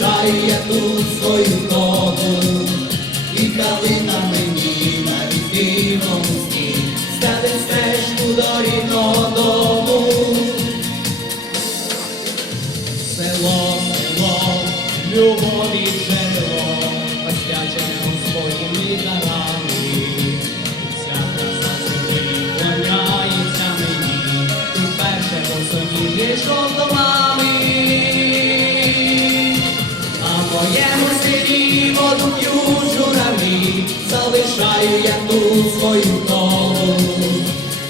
залишаю я тут свою ногу, і калина мені навіть тихому сні, стане стежку до рідного дому. Село, село, любові джерело, Моєму селі воду п'ють журавлі, залишаю я тут свою долу,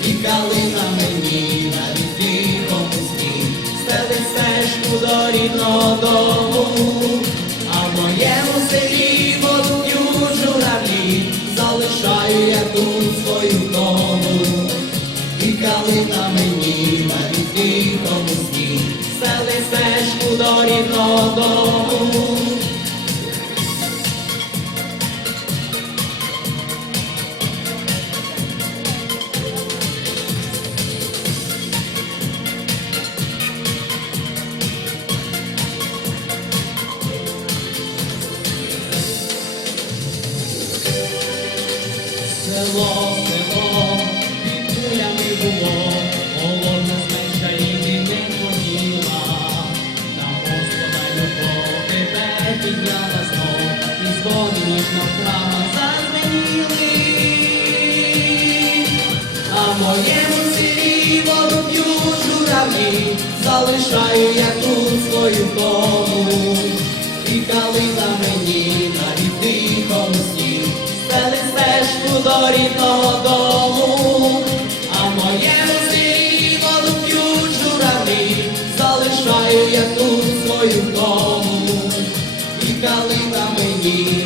І калина мені на тихому сні, стелить стежку до рідного дому. А в моєму селі Село, село, під кулями було, голодна зменша і не хотіла. На Господа любов тебе підняла знов, і звони ніжно в храмах зазвеніли. А в моєму селі п'ють журавлі, залишаю я тут до рідного дому, а моєму селі воду п'ють залишаю я тут свою дому і калина мені.